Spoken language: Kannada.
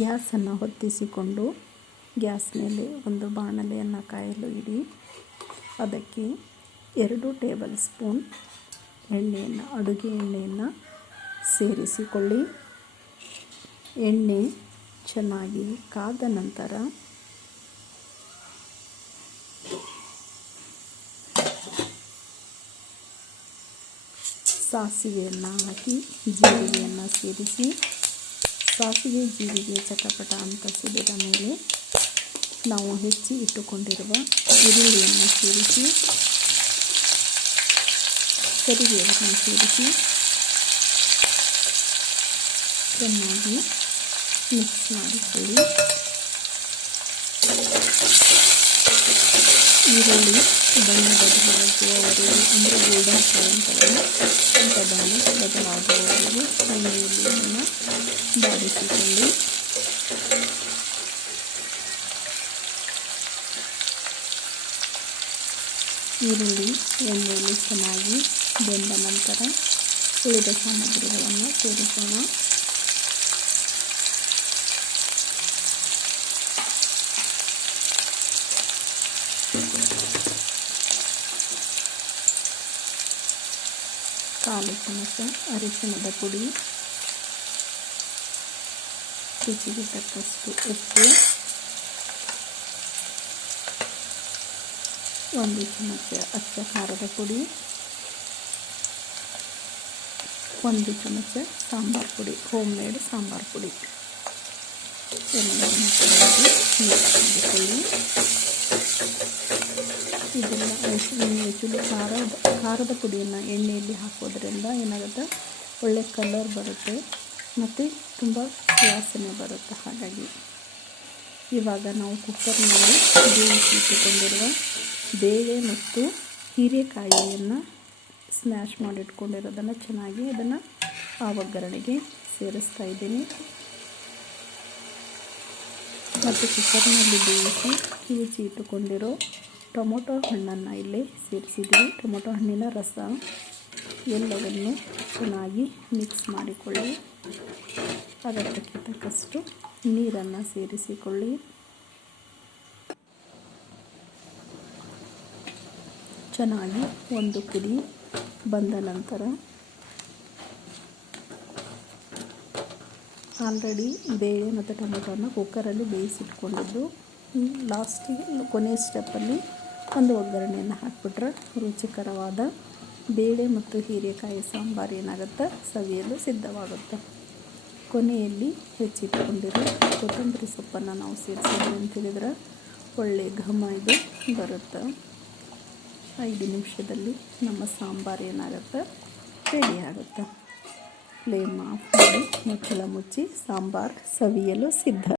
ಗ್ಯಾಸನ್ನು ಹೊತ್ತಿಸಿಕೊಂಡು ಗ್ಯಾಸ್ ಮೇಲೆ ಒಂದು ಬಾಣಲೆಯನ್ನು ಕಾಯಲು ಇಡಿ. ಅದಕ್ಕೆ ಎರಡು ಟೇಬಲ್ ಸ್ಪೂನ್ ಎಣ್ಣೆಯನ್ನು, ಅಡುಗೆ ಎಣ್ಣೆಯನ್ನು ಸೇರಿಸಿಕೊಳ್ಳಿ. ಎಣ್ಣೆ ಚೆನ್ನಾಗಿ ಕಾದ ನಂತರ ಸಾಸಿವೆಯನ್ನು ಹಾಕಿ, ಜೀರಿಗೆಯನ್ನು ಸೇರಿಸಿ ಸಾಸಿವೆ, ಜೀರಿಗೆ ಚಟಪಟ ಅಂತ ಸುಲಿದ ಮೇಲೆ ನಾವು ಹೆಚ್ಚಿ ಇಟ್ಟುಕೊಂಡಿರುವ ಈರುಳ್ಳಿಯನ್ನು ಸೇರಿಸಿ ಕರಿಗೆಯನ್ನು ಸೇರಿಸಿ ಚೆನ್ನಾಗಿ ಮಿಕ್ಸ್ ಮಾಡಿಕೊಳ್ಳಿ. ಈರುಳ್ಳಿ ಬಣ್ಣ ಬದಲಾಗುವವರೆಗೂ ಅಂದರೆ ಗೋಲ್ಡನ್ ಕಲರ್ ಅಂತ ಬಣ್ಣ ಬದಲಾಗುವವರೆಗೂ ಅದನ್ನು ಈರುಳ್ಳಿ ಎಣ್ಣೆಯಲ್ಲಿ ಚೆನ್ನಾಗಿ ಬೆಂದ ನಂತರ ಉಳಿದ ಸಾಮಗ್ರಿಗಳನ್ನು ಸೇರಿಸೋಣ. ಕಾಲು ಚಮಚ ಅರಿಶಿಣದ ಪುಡಿ, ರುಚಿಗೆ ತಕ್ಕಷ್ಟು ಉಪ್ಪು. ಒಂದು ಚಮಚ ಅಚ್ಚ ಖಾರದ ಪುಡಿ, ಒಂದು ಚಮಚ ಸಾಂಬಾರು ಪುಡಿ ಹೋಮ್ ಮೇಡ್ ಸಾಂಬಾರು ಪುಡಿ. ಎಲ್ಲವನ್ನು ಮಿಕ್ಸ್ ಮಾಡಿಕೊಳ್ಳಿ. ಇದೆಲ್ಲ ಆ್ಯಕ್ಚುಲಿ ಖಾರದ ಖಾರದ ಪುಡಿಯನ್ನು ಎಣ್ಣೆಯಲ್ಲಿ ಹಾಕೋದ್ರಿಂದ ಏನಾಗುತ್ತೆ? ಒಳ್ಳೆ ಕಲರ್ ಬರುತ್ತೆ ಮತ್ತು ತುಂಬ ವಾಸನೆ ಬರುತ್ತೆ ಹಾಗಾಗಿ. ಇವಾಗ ನಾವು ಕುಕ್ಕರ್ನಲ್ಲಿ ಬೇಯಿಸಿ ಇಟ್ಟುಕೊಂಡಿರುವ ಬೇಳೆ ಮತ್ತು ಹೀರೆಕಾಯಿಯನ್ನು ಸ್ಮ್ಯಾಶ್ ಮಾಡಿಟ್ಕೊಂಡಿರೋದನ್ನು ಚೆನ್ನಾಗಿ ಅದನ್ನು ಆ ಒಗ್ಗರಣೆಗೆ ಸೇರಿಸ್ತಾ ಇದ್ದೀನಿ. ಮತ್ತು ಕುಕ್ಕರ್ನಲ್ಲಿ ಬೇಯಿಸಿ ಕಿವುಚಿ ಇಟ್ಟುಕೊಂಡಿರೋ ಟೊಮೊಟೊ ಹಣ್ಣನ್ನು ಇಲ್ಲಿ ಸೇರಿಸಿದ್ದೀನಿ. ಟೊಮೊಟೊ ಹಣ್ಣಿನ ರಸ ಎಲ್ಲವನ್ನು ಚೆನ್ನಾಗಿ ಮಿಕ್ಸ್ ಮಾಡಿಕೊಳ್ಳಿ. ಅದಕ್ಕೆ ತಕ್ಕಷ್ಟು ನೀರನ್ನು ಸೇರಿಸಿಕೊಳ್ಳಿ. ಚೆನ್ನಾಗಿ ಒಂದು ಕುದಿ ಬಂದ ನಂತರ ಆಲ್ರೆಡಿ ಬೇಳೆ ಮತ್ತು ಟೊಮೆಟೊನ ಕುಕ್ಕರಲ್ಲಿ ಬೇಯಿಸಿಟ್ಕೊಂಡಿದ್ದು. ಲಾಸ್ಟಿಗೆ ಕೊನೆಯ ಸ್ಟೆಪ್ಪಲ್ಲಿ ಒಂದು ಒಗ್ಗರಣೆಯನ್ನು ಹಾಕಿಬಿಟ್ರೆ ರುಚಿಕರವಾದ ಬೇಳೆ ಮತ್ತು ಹೀರೆಕಾಯಿ ಸಾಂಬಾರು ಏನಾಗುತ್ತೆ? ಸವಿಯಲು ಸಿದ್ಧವಾಗುತ್ತೆ. ಕೊನೆಯಲ್ಲಿ ಹೆಚ್ಚಿಟ್ಕೊಂಡಿರೋ ಕೊತ್ತಂಬರಿ ಸೊಪ್ಪನ್ನು ನಾವು ಸೇರಿಸಿದ್ವಿ ಅಂತ ಹೇಳಿದ್ರೆ ಒಳ್ಳೆಯ ಘಮ ಇದು ಬರುತ್ತೆ. ಐದು ನಿಮಿಷದಲ್ಲಿ ನಮ್ಮ ಸಾಂಬಾರು ಏನಾಗುತ್ತೆ? ರೆಡಿ ಆಗುತ್ತೆ. ಫ್ಲೇಮ್ ಆಫ್ ಮಾಡಿ ಮುಚ್ಚಳ ಮುಚ್ಚಿ ಸಾಂಬಾರು ಸವಿಯಲು ಸಿದ್ಧ.